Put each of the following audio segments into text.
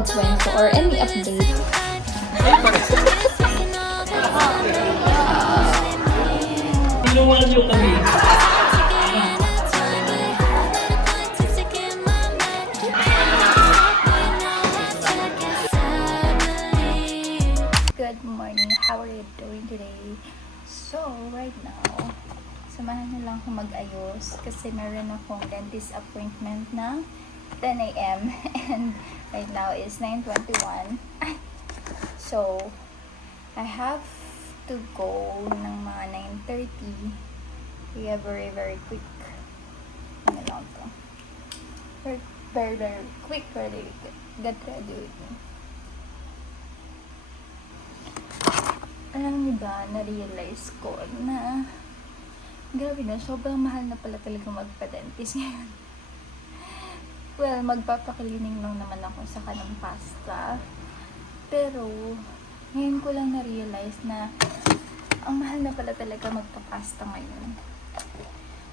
makapagkwento or any update. Tulungan niyo kami. Good morning. How are you doing today? So, right now, samahan na lang ako mag-ayos kasi meron akong dentist appointment na 10 a.m. and right now is 9:21. So, I have to go ng mga 9:30. Kaya very quick. Ano lang to? Very quick. Ready. Get ready with me. Alam niyo ba, na-realize ko na grabe na, sobrang mahal na pala talaga magpa-dentist ngayon. Well, magpapakilining lang naman ako sa kanang pasta. Pero, ngayon ko lang na-realize na ang mahal na pala talaga magpa-pasta ngayon.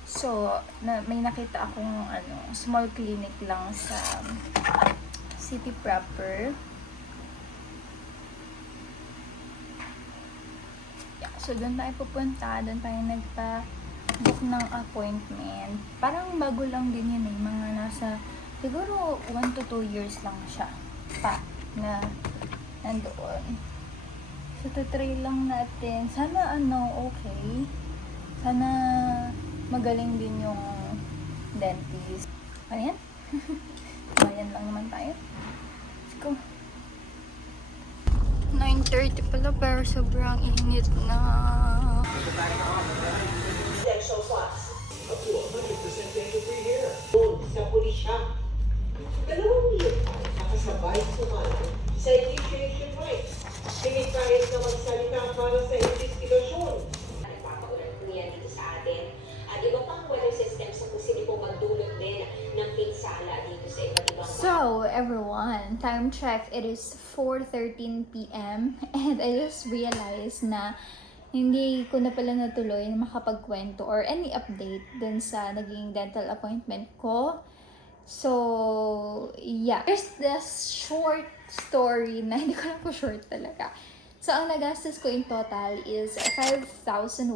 So, may nakita akong small clinic lang sa city proper. So, doon tayo pupunta. Doon tayo nagpa-book ng appointment. Parang bago lang din yun eh. Mga nasa, siguro 1 to 2 years lang siya pa na nandoon. So, tutry lang natin. Sana okay. Sana magaling din yung dentist. Ano yan? Bayan lang naman tayo. Let's go. 9:30 pala pero sobrang init na. Essential Plus. Up to 100% danger-free hair. Sa pulisya. 2 milyon nakasabay sumala sa initiation rights. Pinipayag na magsalita para sa investigasyon. Nagpapaulan po yan dito sa atin. At iba pang weather system sa posible po magdulot din ng pinsala dito sa iba't ibang So, everyone, time check, it is 4:13 p.m. and I just realized na hindi ko na pala natuloy na makapagkwento or any update dun sa naging dental appointment ko. So, yeah. There's this short story na hindi ko lang po short talaga. So, ang nagastos ko in total is 5,100.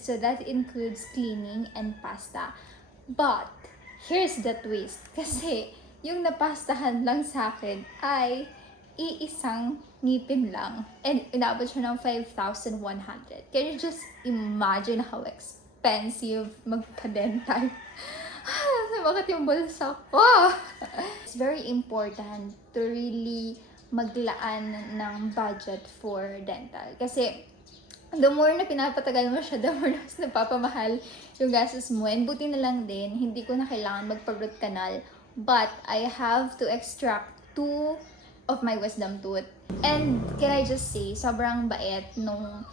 So, that includes cleaning and pasta. But, here's the twist. Kasi, yung napastahan lang sa akin ay iisang ngipin lang. And inabot siya ng 5,100. Can you just imagine how expensive magpa-dental? Bakit yung bulsa ko? It's very important to really maglaan ng budget for dental. Kasi, the more na pinapatagal mo siya, the more na mas napapamahal yung gastos mo. And buti na lang din, hindi ko na kailangan magpa-root canal. But, I have to extract 2 of my wisdom tooth. And, can I just say, sobrang bait nung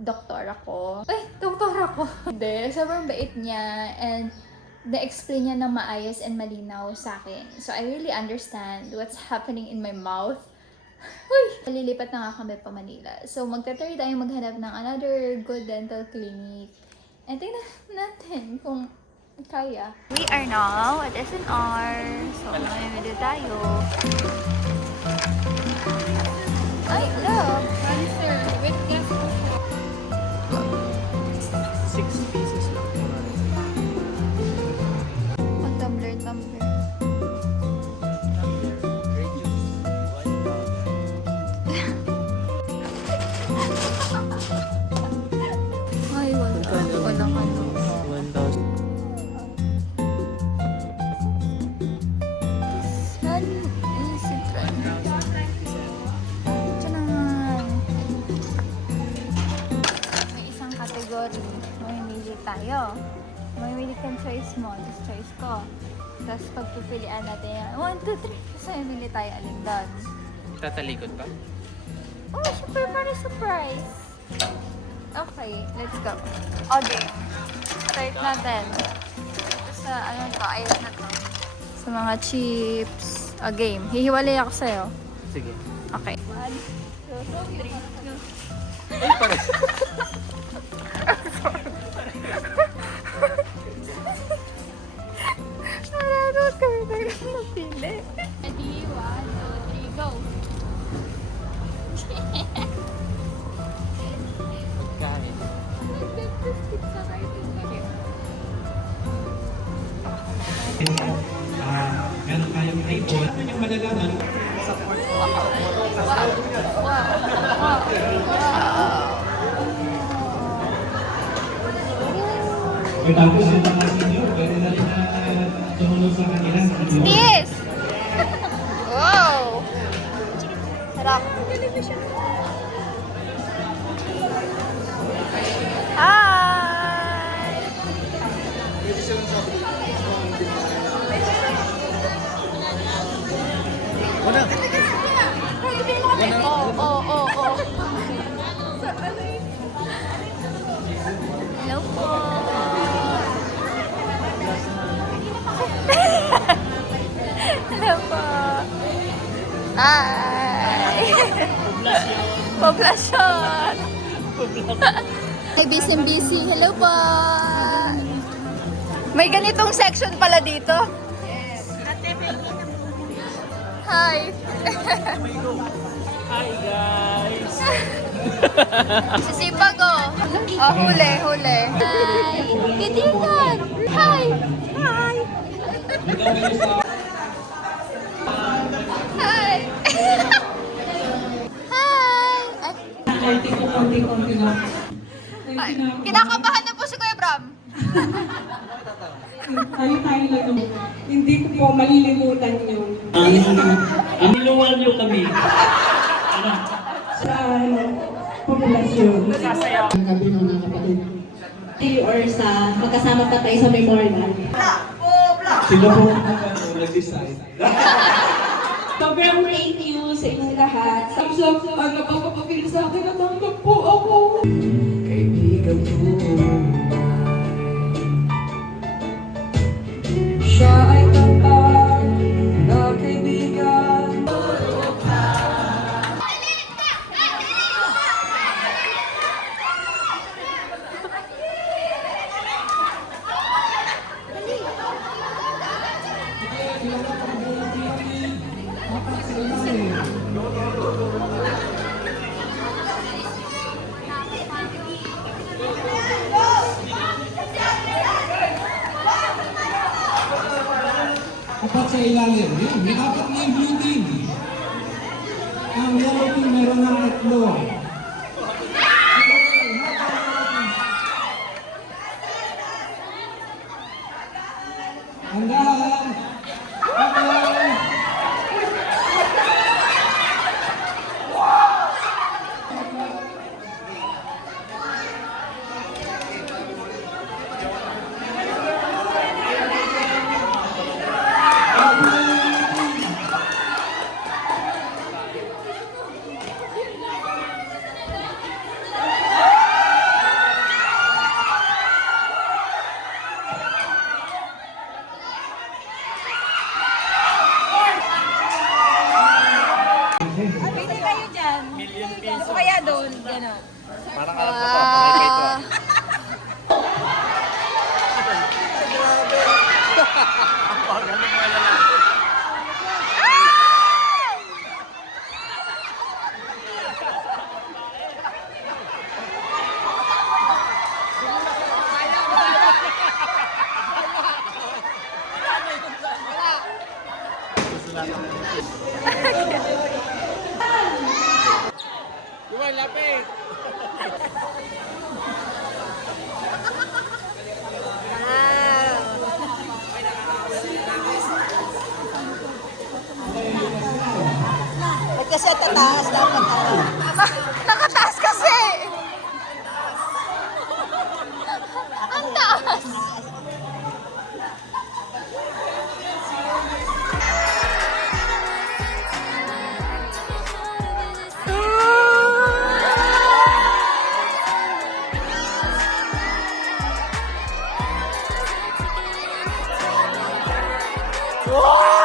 doktor ako. Hindi, sobrang bait niya. And, na-explain niya na maayos and malinaw sa akin. So, I really understand what's happening in my mouth. Malilipat na nga kami pa Manila. So, magta-try tayo maghanap ng another good dental clinic. And tingnan natin kung kaya. We are now at SNR. So, mamimili tayo. Ay, love! Answer with gas. 6 pieces lang. Ang tumbler. Ay, walang 1,000. May isang category. Mamimili tayo. Mamimili kang choice mo. Tapos choice ko. Tapos pagpipilian natin yan. 1, 2, 3. Tapos mamimili tayo alin doon. Tatalikod pa? Oh, super para surprise. Okay, let's go. Okay. Start natin. Sa ano to? Ayos na to. Sa mga chips. A game. Hihiwalay ako sa'yo. Sige. Okay. 1, 2, 3. Ay, pare. Nararamot kami talaga napili. Ready? 1, 2, 3. go. Kahit. Meron tayong table. Yung malalaman, tapos yung mga senior, pwede na rin na sumunod sa kanila. Yes! Wow! Sarap. Hi! Oh. Hello po. Hello po. Hi. Poblasyon. Ay, busy. Hello po. May ganitong section pala dito. Hi. Hi guys! Sisipag oh. Oh, huli. Hi. Titigan. Hi. Hi. Hi. Ay, kinakabahan na po si Kuya Bram. Tayo lang naman. Hindi ko po malilimutan yun. Ang iluwal nyo kami. Sa populasyon. Ang gabi ng mga kapatid. Or sa magkasama pa tayo sa memorial. Sila po nag-decide. Sobrang thank you sa inyong lahat. Sa napapapapil sa akin na tanggap po ako. Kaibigan ko. Siya ay tapat na kaibigan. Apat sa ilalim. Yan, may apat na yung blue team. Ang yellow team meron ng 3. Hanggang! Hanggang! Pili kayo dyan. Million pesos. O kaya doon. Gano'n. Parang alam ko to. Patay pa ito. Ang bagal ng mga lalaki. Iwan, lapit! Ba't kasi tataas dapat ako? Nakataas kasi! Ang taas! Wow!